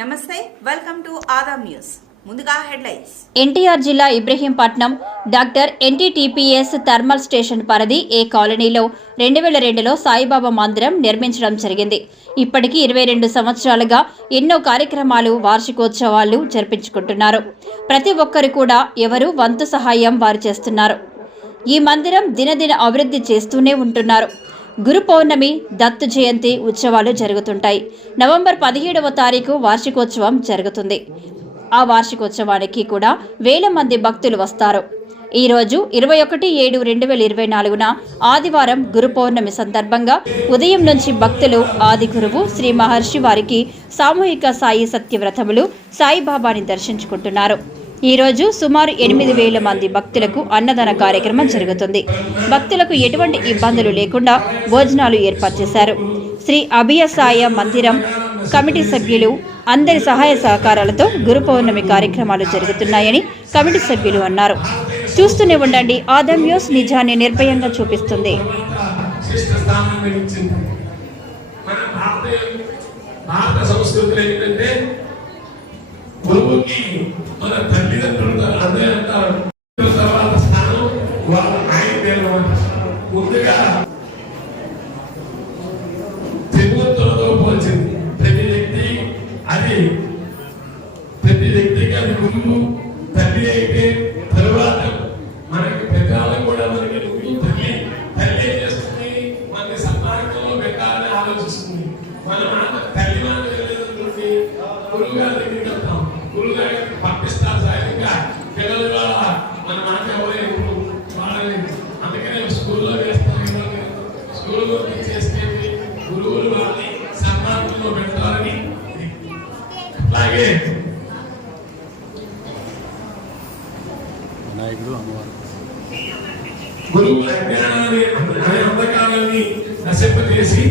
నమస్తే welcome to Aadam news ముందుగా headlines NTR జిల్లా Ibrahimpatnam doctor NTTPS thermal station పరిధి ఏ కాలనీలో రెండు వేల రెండులో సాయిబాబా మందిరం నిర్మించడం జరిగింది. ఇప్పటికీ ఇరవై రెండు సంవత్సరాలుగా ఎన్నో కార్యక్రమాలు వార్షికోత్సవాలు జరిపించుకుంటున్నారు. ప్రతి ఒక్కరు కూడా ఎవరు వంతు సహాయం వారు చేస్తున్నారు. ఈ మందిరం దినదిన అభివృద్ధి చేస్తూనే ఉంటున్నారు. గురు పౌర్ణమి దత్తు జయంతి ఉత్సవాలు జరుగుతుంటాయి. నవంబర్ పదిహేడవ తారీఖు వార్షికోత్సవం జరుగుతుంది. ఆ వార్షికోత్సవానికి కూడా వేల మంది భక్తులు వస్తారు. ఈరోజు ఇరవై ఒకటి ఏడు రెండు వేల ఇరవై నాలుగున ఆదివారం గురు పౌర్ణమి సందర్భంగా ఉదయం నుంచి భక్తులు ఆది గురువు శ్రీ మహర్షి వారికి సామూహిక సాయి సత్యవ్రతములు సాయిబాబాని దర్శించుకుంటున్నారు. ఈరోజు సుమారు ఎనిమిది వేల మంది భక్తులకు అన్నదాన కార్యక్రమం జరుగుతుంది. భక్తులకు ఎటువంటి ఇబ్బందులు లేకుండా భోజనాలు ఏర్పాటు చేశారు. శ్రీ అభియసాయ మందిరం కమిటీ సభ్యులు అందరి సహాయ సహకారాలతో గురు పౌర్ణమి కార్యక్రమాలు జరుగుతున్నాయని కమిటీ సభ్యులు అన్నారు. చూస్తూనే ఉండండి ఆదం న్యూస్ నిజాన్ని నిర్భయంగా చూపిస్తుంది. భారత భారత సంస్కృతిలో ఏంటంటే గురువుకి మన తల్లిదండ్రులు అంటారు. తర్వాత స్థానం వాళ్ళ ఆయన ముందుగా తిరుగుతులతో పోల్చింది. ప్రతి వ్యక్తి అది ప్రతి వ్యక్తికి అది గురువు తల్లి అయితే అలాగే వినాయకుడు అమ్మవారు గురువు అజ్ఞానాన్ని అంధకారాన్ని నశింపజేసి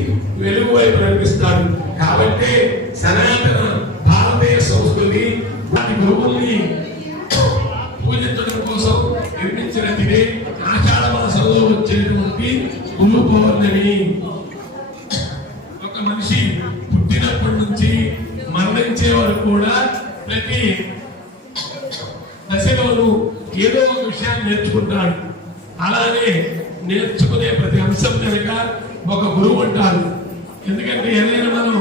వెలుగు వైపు నడిపిస్తాడు. కాబట్టి సనాతన భారతీయ సంస్కృతి వాటి గురువుల్ని పూజించడం కోసం నిర్మించినదిదే ఆషాఢ మాసంలో వచ్చేటువంటి గురు పౌర్ణమి. కూడా ప్రతి దశలోనూ ఏదో ఒక విషయాన్ని నేర్చుకుంటాడు. అలానే నేర్చుకునే ప్రతి అంశం కనుక ఒక గురువు అంటారు. ఎందుకంటే ఏదైనా మనం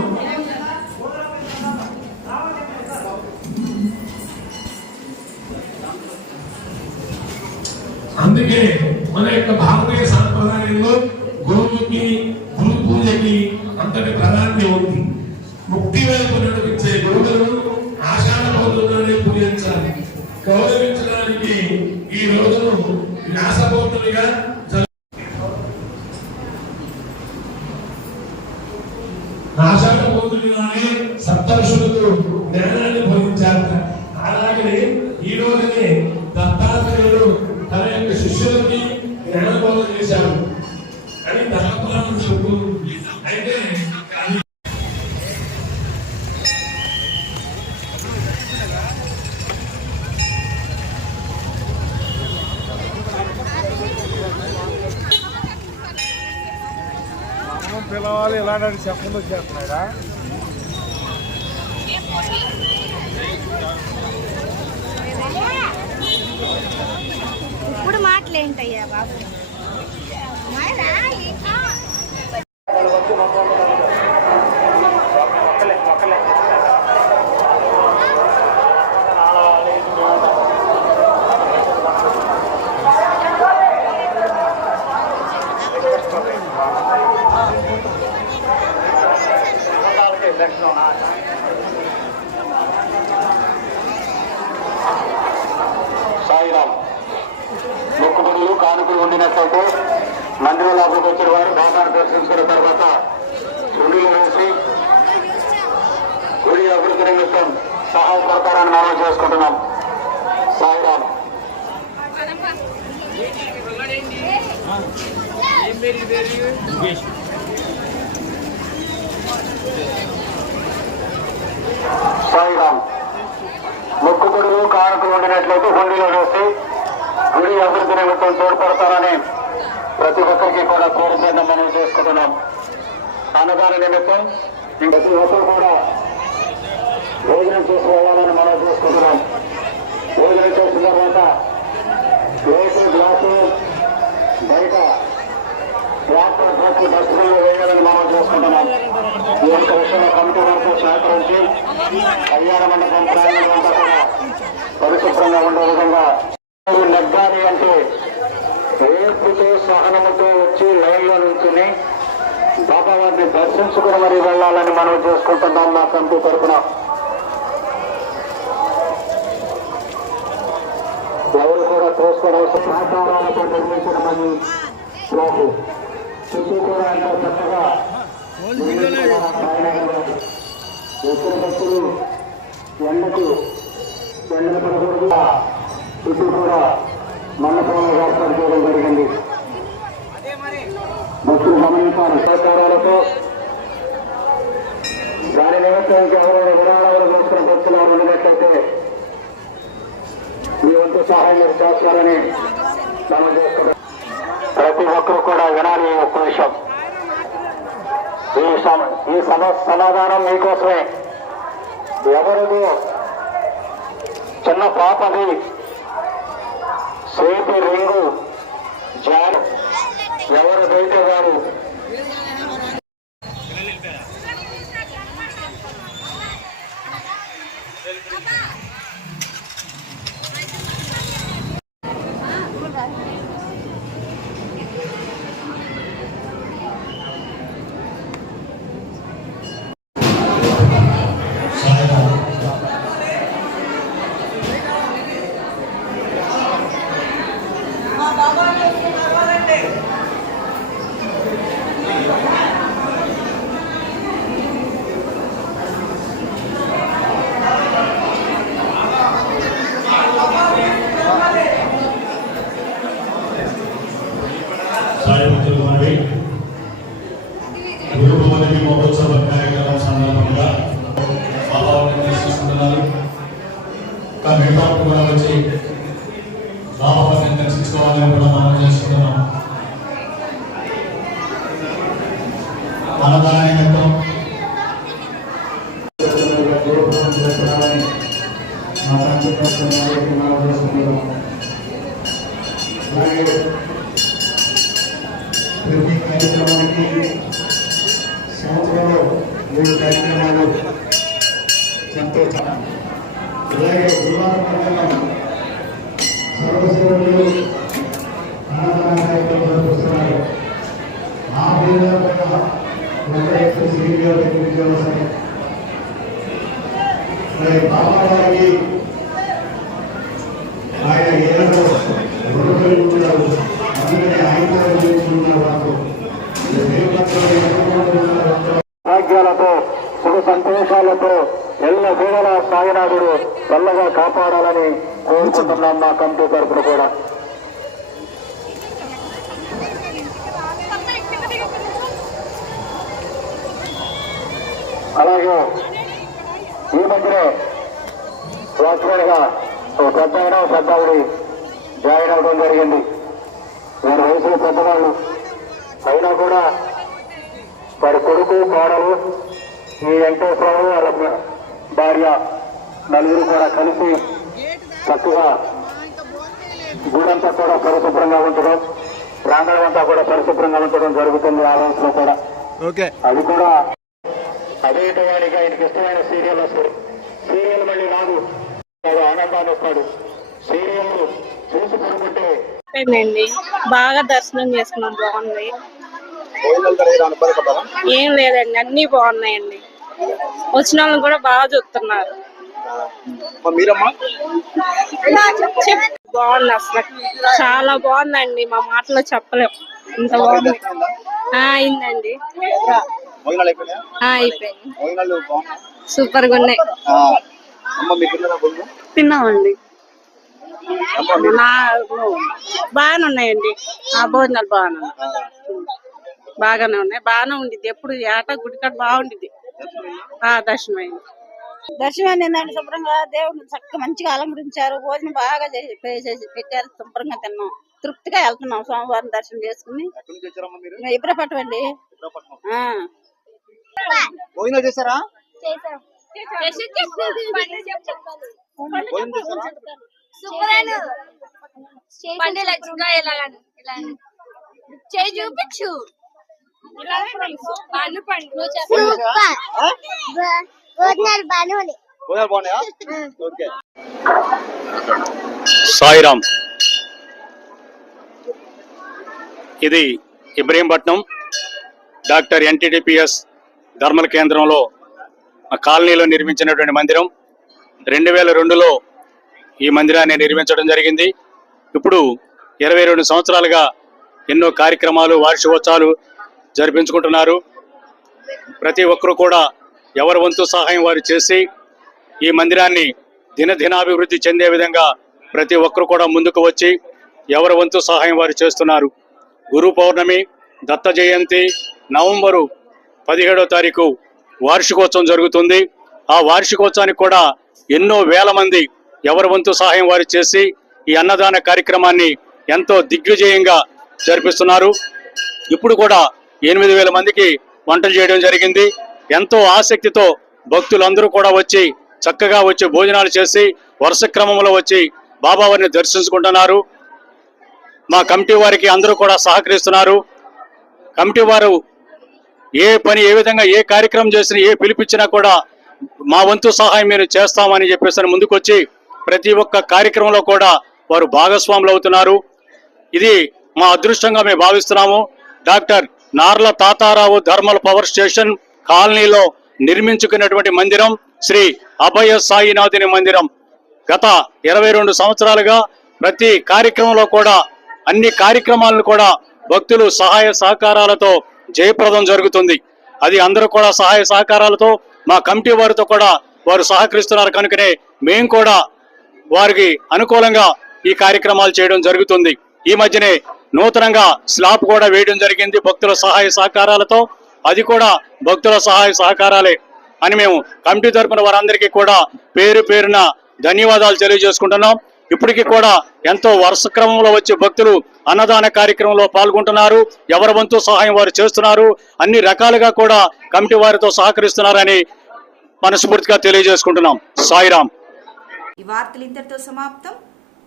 అందుకే మన యొక్క భారతీయ సాంప్రదాయంలో గురువుకి గురు పూజకి అంతటి ప్రాధాన్యం ఉంది. ముక్తి వైపు వ్యాస పౌర్ణమిగా జరు- ఆషాఢ జ్ఞానాన్ని భోగించారు అలాగే ఈ రోజునే దత్తా తన యొక్క శిష్యులకి జ్ఞానబోధన చేశారు అని ధర్మపురాణం చెబుతూ అయితే అది నామం పిలవాలి ఇలాంటి చెప్పకుండా వచ్చేస్తున్నాడా ఇప్పుడు మాటలేంటయ్యా బాబు? మొక్కుబడులు కానుకలు ఉండినట్లయితే మందిర లోపలికి వచ్చిన వారు బాబాను దర్శించుకున్న తర్వాత గుడిలో వేసి గుడి అభివృద్ధి నిమిత్తం సహాయపడతారని మనం చేసుకుంటున్నాం. సాయిరామ్. సాయిరామ్. మొక్కుబడులు కానుకలు ఉండినట్లయితే హుండీలో వేసి ఎవరి అభివృద్ధి నిమిత్తం తోడ్పడతారని ప్రతి ఒక్కరికి కూడా కోరి మనం చేసుకుంటున్నాం. అన్నదాన నిమిత్తం ప్రతి ఒక్కరు కూడా భోజనం చేసుకోవాలని మనం చేసుకుంటున్నాం. భోజనం చేసిన తర్వాత ప్లేట్ గ్లాసు బయట ట్రాక్టర్ ట్రక్కు బస్సులో వేయాలని మనం చేసుకుంటున్నాం. ఈ యొక్క విషయంలో కమిటీ వరకు సహకరించి కళ్యాణ మండపం ప్రాంగణం అంతా కూడా పరిశుభ్రంగా ఉండే విధంగా నెగ్గాలి అంటే ఓర్పుతో సహనముతో వచ్చి లైన్లో నుంచుని బాబా వారిని దర్శించుకుని మరి వెళ్ళాలని మనం చేసుకుంటున్నాం మా కమిటీ తరఫున ఎవరు కూడా చూసుకోవడం సహకారాలతో నిర్మించిన మంది చుట్టూ కూడా ఎంతో చక్కగా ఇతర భక్తులు ఎండకు ఎండలు పడకూడదు. ఇప్పుడు కూడా మండపంలో ఏర్పాటు చేయడం జరిగింది. భక్తులు గమనించాలి సహకారాలతో దాని నిమిత్తం ఎవరైనా విరాళాలు చేసుకున్న భక్తులు ఉన్నట్లయితే మీ వంతు సహాయం మీరు చేస్తారని మనం చేసుకుంటాం. ప్రతి ఒక్కరు కూడా వినాలి ఒక్క విషయం ఈ సమ ఈ సమ సమాధానం మీకోసమే. ఎవరిది? చిన్న పాపది. సేపు రింగు జాన్ ఎవరిదైతే వారు సాయిపుత్రులు మరి గురు పౌర్ణమి మహోత్సవ కార్యక్రమం సందర్భంగా దర్శిస్తున్నారు మిగతా కూడా వచ్చి బాబావారిని దర్శించుకోవాలని కూడా మనం చేసుకుంటున్నాం అన్నదాన అలాగే ప్రతి కార్యక్రమానికి సంవత్సరంలో మూడు కార్యక్రమాలు ఎంతో చాలా అలాగే గురువారం మండలం సర్వసేవలు అన్నదాన కార్యక్రమం జరుపుతున్నారు ఆ పేరు ఒక యొక్క శ్రీలో దగ్గర సరే మరి బాబా వారికి కాపాడాలని కోరుకుంటున్నాం మా కమిటీ తరఫున కూడా. అలాగే ఈ మధ్యనే వాచ్మెన్గా ఒక పెద్ద ఆయన పెద్ద ఆవిడ జాయిన్ అవడం జరిగింది. వారి వయసులో పెద్దవాళ్ళు. అయినా కూడా వారి కొడుకు కోడలు ఈ వెంకటేశ్వరరావు వాళ్ళ భార్య నలుగురు కూడా కలిసి చక్కగా గూడంతా కూడా పరిశుభ్రంగా ఉంచడం ప్రాంగణం అంతా కూడా పరిశుభ్రంగా ఉంచడం జరుగుతుంది ఆ రోజులో కూడా. ఓకే. అది కూడా అదే టయానికి ఆయనకి ఇష్టమైన సీరియల్ వస్తుంది. సీరియల్ మళ్ళీ రాదు ఆనందాన్ని వస్తాడు సీరియల్ చూసి పడుకుంటే బాగా దర్శనం చేసుకున్నాం బాగుంది. ఏం లేదండి అన్ని బాగున్నాయండి. వచ్చిన వాళ్ళని కూడా బాగా చూస్తున్నారు. చెప్ బాగుంది అసలు. చాలా బాగుందండి మా మాటలో చెప్పలేం. ఇంత బాగుంది. ఆ, అయిందండి. అయిపోయింది. సూపర్గా ఉన్నాయి. తిన్నామండి. నా బాగానే ఉన్నాయండి. ఆ భోజనాలు బాగానే ఉన్నాయి. బాగానే ఉన్నాయి. బాగానే ఉండిద్ది. ఎప్పుడు ఏటా గుడికాడ బాగుండిద్ది. ఆ దర్శనం అయింది దర్శనం ఏంటంటే శుభ్రంగా దేవుడిని చక్కగా మంచిగా అలంకరించారు. భోజనం బాగా చేసి చేసి పెట్టారు. శుభ్రంగా తిన్నాం. తృప్తిగా వెళ్తున్నాం సోమవారం దర్శనం చేసుకుని. ఇబ్రపట్నం అండి. ఆ. భోజనం చేశారా? చేయి చూపించు. బాగానే ఉన్నాయి భోజనాలు బాగున్నాయా? ఓకే. సాయిరామ్. ఇది ఇబ్రహీంపట్నం డాక్టర్ ఎన్టీడీపీఎస్ ధర్మల కేంద్రంలో ఆ కాలనీలో నిర్మించినటువంటి మందిరం. రెండు వేల రెండులో ఈ మందిరాన్ని నిర్మించడం జరిగింది. ఇప్పుడు ఇరవై రెండు సంవత్సరాలుగా ఎన్నో కార్యక్రమాలు వార్షికోత్సవాలు జరిపించుకుంటున్నారు. ప్రతి ఒక్కరూ కూడా ఎవరి వంతు సహాయం వారు చేసి ఈ మందిరాన్ని దినదినాభివృద్ధి చెందే విధంగా ప్రతి ఒక్కరు కూడా ముందుకు వచ్చి ఎవరి వంతు సహాయం వారు చేస్తున్నారు. గురు పౌర్ణమి దత్త జయంతి నవంబరు పదిహేడో తారీఖు వార్షికోత్సవం జరుగుతుంది. ఆ వార్షికోత్సవానికి కూడా ఎన్నో వేల మంది ఎవరి వంతు సహాయం వారు చేసి ఈ అన్నదాన కార్యక్రమాన్ని ఎంతో దిగ్విజయంగా జరిపిస్తున్నారు. ఇప్పుడు కూడా ఎనిమిది వేల మందికి వంటలు చేయడం జరిగింది. ఎంతో ఆసక్తితో భక్తులందరూ కూడా వచ్చి చక్కగా వచ్చి భోజనాలు చేసి వరుస క్రమంలో వచ్చి బాబావారిని దర్శించుకుంటున్నారు. మా కమిటీ వారికి అందరూ కూడా సహకరిస్తున్నారు. కమిటీ వారు ఏ పని ఏ విధంగా ఏ కార్యక్రమం చేసినా ఏ పిలిపించినా కూడా మా వంతు సహాయం మీరు చేస్తామని చెప్పేసి ముందుకొచ్చి ప్రతి ఒక్క కార్యక్రమంలో కూడా వారు భాగస్వాములు అవుతున్నారు. ఇది మా అదృష్టంగా మేము భావిస్తున్నాము. Doctor Narla Tatarao thermal power station కాలనీలో నిర్మించుకున్నటువంటి మందిరం శ్రీ అభయ సాయినాథుని మందిరం. గత ఇరవై రెండు సంవత్సరాలుగా ప్రతి కార్యక్రమంలో కూడా అన్ని కార్యక్రమాలను కూడా భక్తులు సహాయ సహకారాలతో జయప్రదం జరుగుతుంది. అది అందరూ కూడా సహాయ సహకారాలతో మా కమిటీ వారితో కూడా వారు సహకరిస్తున్నారు కనుకనే మేము కూడా వారికి అనుకూలంగా ఈ కార్యక్రమాలు చేయడం జరుగుతుంది. ఈ మధ్యనే నూతనంగా స్లాబ్ కూడా వేయడం జరిగింది భక్తుల సహాయ సహకారాలతో. అది కూడా భక్తుల సహాయ సహకారాలే అని మేము కమిటీ తరపున వారందరికీ కూడా పేరు పేరున ధన్యవాదాలు తెలియజేసుకుంటున్నాం. ఇప్పటికీ కూడా ఎంతో వరుస క్రమంలో వచ్చే భక్తులు అన్నదాన కార్యక్రమంలో పాల్గొంటున్నారు. ఎవరి వంతు సహాయం వారు చేస్తున్నారు. అన్ని రకాలుగా కూడా కమిటీ వారితో సహకరిస్తున్నారని మనస్ఫూర్తిగా తెలియజేసుకుంటున్నాం. సాయిరాం ఈ వార్తలు ఇంతటితో సమాప్తం.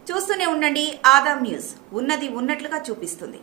చూస్తూనే ఉండండి ఆదాం న్యూస్. ఉన్నది ఉన్నట్లుగా చూపిస్తుంది.